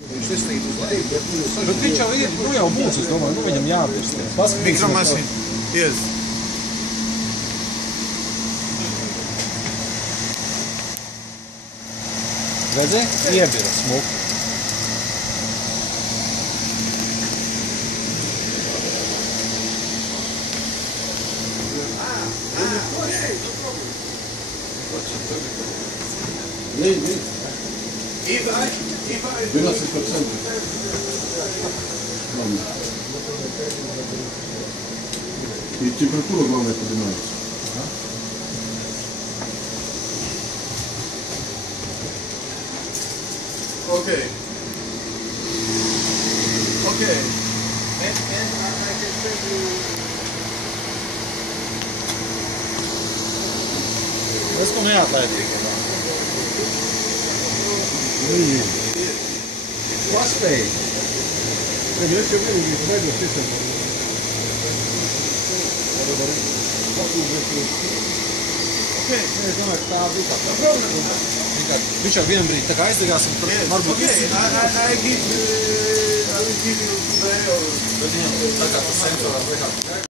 Bet viņš jau ir, jau būs, es domāju, viņam jāapirst. Mikromašīna. Yes. Redzi? Iebira smuku. И температура, главное, поднимается. Okay. Okay. And I can send you. Tas, ka neatlaidīgi. Paspēj. Я еще выйду, пойду, ты Es domāju, ka tā bija tā problēma. Viņš jau vienu brīdi tā kā aizdegās un varbūt I will give you today or... Bet viņam tā kā tas sensorā liekā.